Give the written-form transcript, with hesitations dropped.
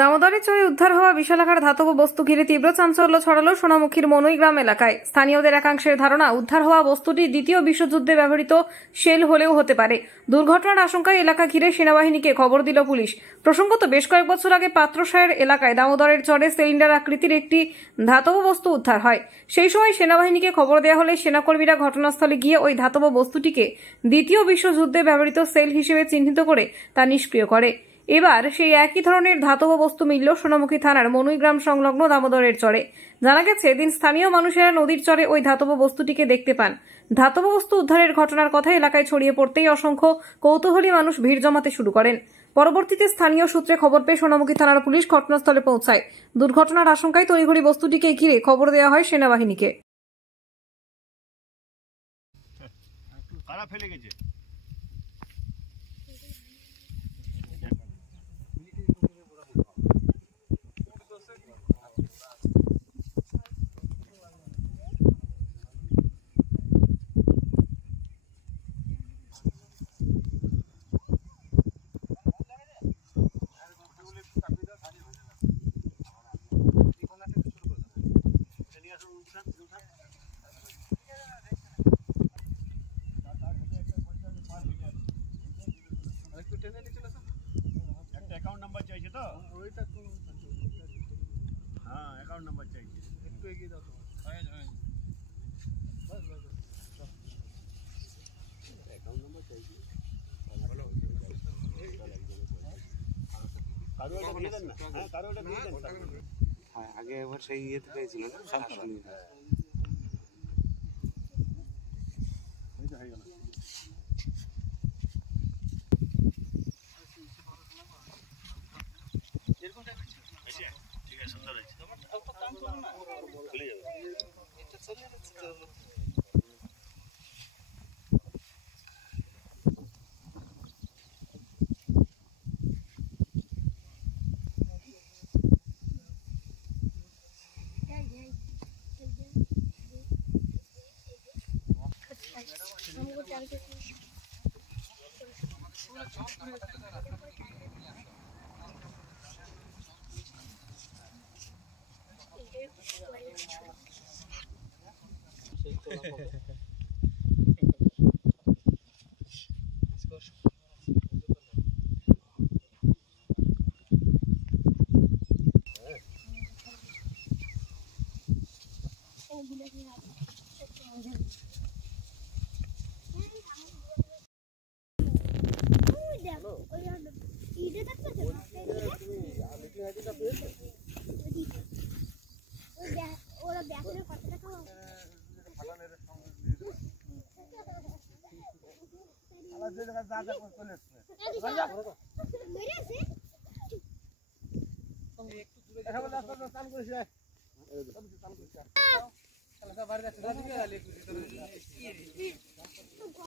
দামোদরের চরে উদ্ধার হওয়া বিশালাকার ধাতব বস্তু ঘিরে তীব্র চাঞ্চল্য ছড়ালো সোনামুখীর মনুইগ্রাম এলাকায়। স্থানীয়দের একাংশের ধারণা, উদ্ধার হওয়া বস্তুটি দ্বিতীয় বিশ্বযুদ্ধে ব্যবহৃত শেল হলেও হতে পারে। দুর্ঘটনার আশঙ্কায় এলাকা ঘিরে সেনাবাহিনীকে খবর দিল পুলিশ। প্রসঙ্গত, বেশ কয়েক বছর আগে পাত্রসায়ের এলাকায় দামোদরের চরে সিলিন্ডার আকৃতির একটি ধাতব বস্তু উদ্ধার হয়। সেই সময় সেনাবাহিনীকে খবর দেওয়া হলে সেনাকর্মীরা ঘটনাস্থলে গিয়ে ওই ধাতব বস্তুটিকে দ্বিতীয় বিশ্বযুদ্ধে ব্যবহৃত সেল হিসেবে চিহ্নিত করে তা নিষ্ক্রিয় করে। এবার সেই একই ধরনের ধাতব বস্তু মিলল সোনামুখী থানার মনুইগ্রাম সংলগ্ন দামোদরের চরে। জানা গেছে, এদিন স্থানীয় মানুষেরা নদীর চরে ওই ধাতব বস্তুটিকে দেখতে পান। ধাতব বস্তু উদ্ধারের ঘটনার কথা এলাকায় ছড়িয়ে পড়তেই অসংখ্য কৌতূহলী মানুষ ভিড় জমাতে শুরু করেন। পরবর্তীতে স্থানীয় সূত্রে খবর পেয়ে সোনামুখী থানার পুলিশ ঘটনাস্থলে পৌঁছায়। দুর্ঘটনার আশঙ্কায় তড়িঘড়ি বস্তুটিকে ঘিরে খবর দেওয়া হয় সেনাবাহিনীকে। অ্যাকাউন্ট নাম্বার চাইছে তো ওইটা কোন হ্যাঁ অ্যাকাউন্ট নাম্বার চাইছে একটু এগিয়ে দাও বাস অ্যাকাউন্ট নাম্বার চাইছে ভালো কারো এটা দিয়ে দেন না হ্যাঁ কারো এটা দিয়ে দেন হ্যাঁ আগে একবার সেই ইয়েতে পেয়েছিল না শাসনি এই তো হয়ে গেল ঠিক আছে সুন্দর হয়েছে অল্প কাম করো না চলে যাবে এটা চলে যাচ্ছে